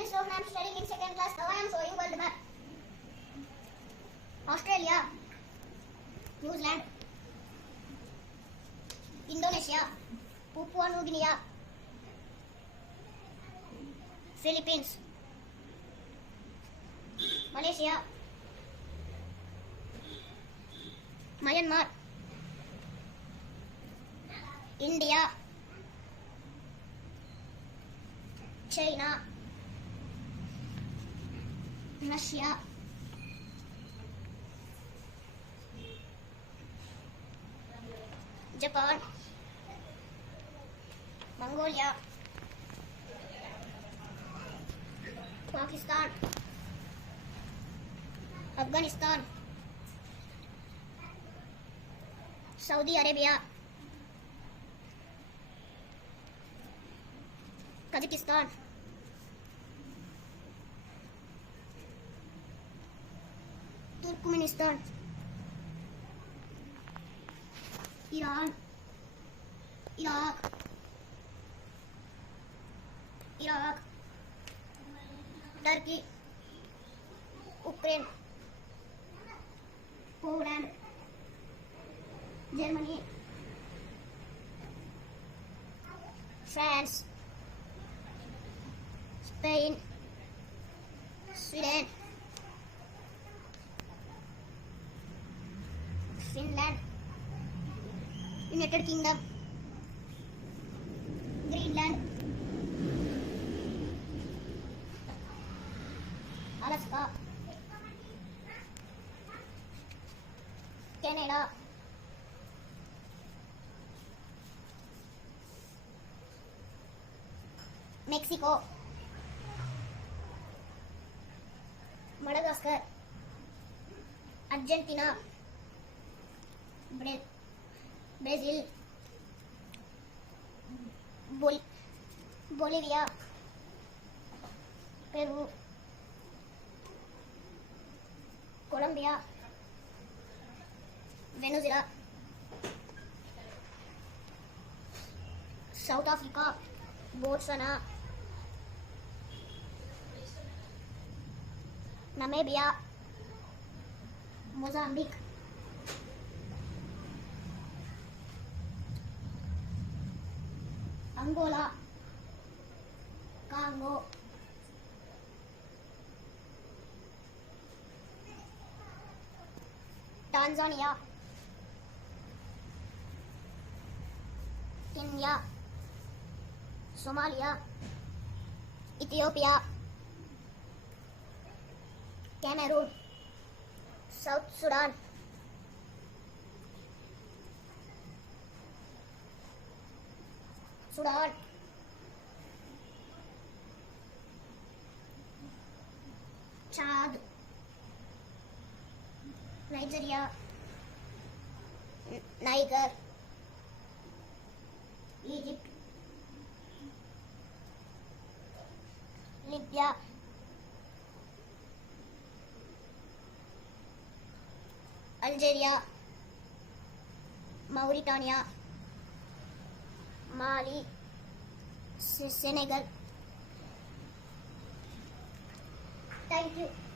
name is Rohan. I am studying in second class. Now I am showing world map. Australia, New Zealand, Indonesia, Papua New Guinea, Philippines, Malaysia, Myanmar, India, China, Russia, Japan, Mongolia, Pakistan, Afghanistan, Saudi Arabia, Kazakhstan, Turkmenistan, Iran, Iraq, Turkey, Ukraine, Poland, Germany, France, Spain, Sweden, Finland, United Kingdom, Greenland, Alaska, Canada, Mexico, Madagascar, Argentina, Brazil, Bolivia, Peru, Colombia, Venezuela, South Africa, Botswana, Namibia, Mozambique, Angola, Congo, Tanzania, Kenya, Somalia, Ethiopia, Cameroon, South Sudan, Chad, Nigeria, Niger, Egypt, Libya, Algeria, Mauritania, Mali, Senegal. Thank you.